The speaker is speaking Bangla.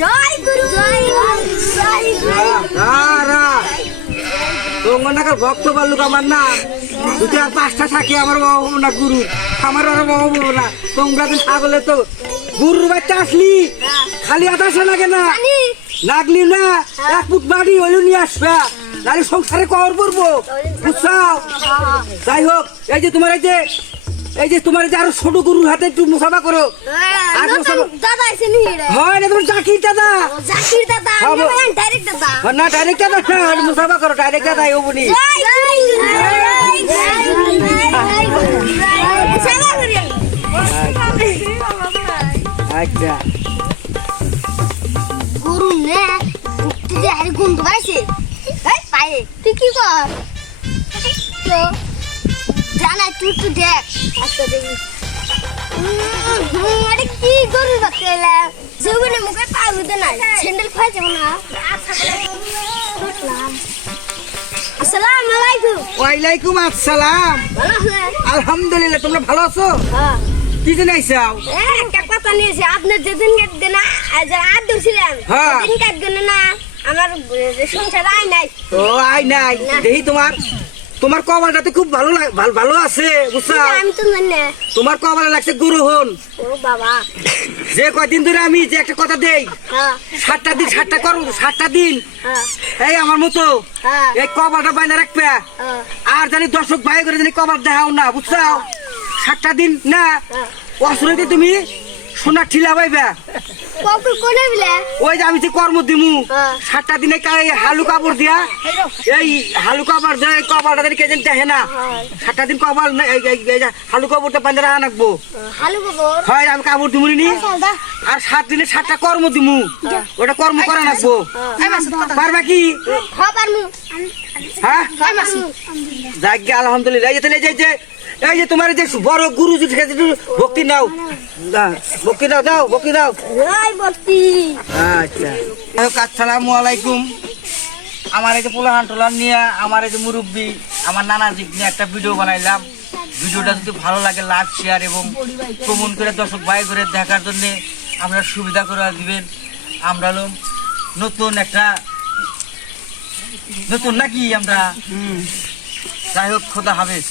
জয় গুরু জয় তোমার ভক্ত বাল্লুক আমার না দুটো আর পাঁচটা থাকে আমার বাবা বলবো না গুরু আমার আর বাবা বলবো না তোমরা তো ছাগলে তো গুরুর বাচ্চা আসলি খালি আতাসে লাগে না লাগলি না 1 ফুট বাড়ি হইলো নিয়ে আসবা নাহলে সংসারে কর পড়বো বুঝছো যাই হোক এই যে তোমার আরো ছোট গরুর হাতে একটু মুসাফা করো আর দাদা এসে নিয়ে হয় না তোমার জাকির দাদা জাকির দাদা আমি ডাইরেক্ট দাদা না ডাইরেক্ট দাদা না মুসাফা করো ডাইরেক্ট দাদা ও বলি আচ্ছা গরু নে তুই যে হারি গন্ধ পাইছে এই পায়ে তুই কি কর তো জানা তুই তো দেখ আচ্ছা দেখি আরে কি গরু বাচ্চালা জীবনে মুখে পা উঠে না স্যান্ডেল খাই যাব না আসসালামু আলাইকুম ওয়ালাইকুম আসসালাম ভালো আছেন আলহামদুলিল্লাহ তোমরা ভালো আছো হ্যাঁ কি জন্য আইসাও একটা কথা নিয়েছে আপনার যেদিন কাটবে না আজ ছিলেন হ্যাঁ। সেদিন কাটবে না আমার সংসার আয় নাই ও আই নাই না। দেখি তোমার কপালটা তো খুব ভালো আছে বুঝছো আমি তো জানি না তোমার কপালে লাগছে গুরু হন ও বাবা যে কয়দিন ধরে আমি যে একটা কথা দেই হ্যাঁ 7টা দিন 7টা করো 7টা দিন হ্যাঁ এই আমার মতো হ্যাঁ এই কপালটা বাইনা রাখবে হ্যাঁ আর জানি দর্শক ভাই করে জানি কপাল দেখাও না বুঝছো 7টা দিন না হ্যাঁ অসুরতে তুমি সোনা ঠিলা পাইবা কপি কোনে বিলে ওই যে আমি যে কর্ম দিমু হ্যাঁ। 7টা দিনে হালু কাপড় দিয়া এই হালু কাপড় দিয়ে কপালটা জানি কে জানি দেখে না হ্যাঁ 7টা দিন কপাল এই যে হালু কাপড়টা বান্ধা রাখা রাখবো হালু গোবর হয় আমি কাপড় দিমুনি নি আর 7 দিনে 7টা কর্ম দিমু ওটা কর্ম করা রাখবো পারবা কি হ্যাঁ পারমু হ্যাঁ পারমু যাক গে আলহামদুলিল্লাহ এই যে তাহলে এই যে তোমার যে বড় গুরুজি ঠিক আছে ভক্তি নাও ভক্তি দাও ভক্তি দাও জয় ভক্তি আচ্ছা আসসালামু আলাইকুম আমার এই যে পোলাহান টোলান নিয়ে আমার এই যে মুরব্বী আমার নানা দিক নিয়ে একটা ভিডিও বানাইলাম ভিডিওটা যদি ভালো লাগে লাইক শেয়ার এবং কমেন্ট করে দর্শক ভাই করে দেখার জন্য আপনারা সুবিধা করে দিবেন আমরা হলাম নতুন নাকি আমরা যাই হোক খোদা হাফেজ।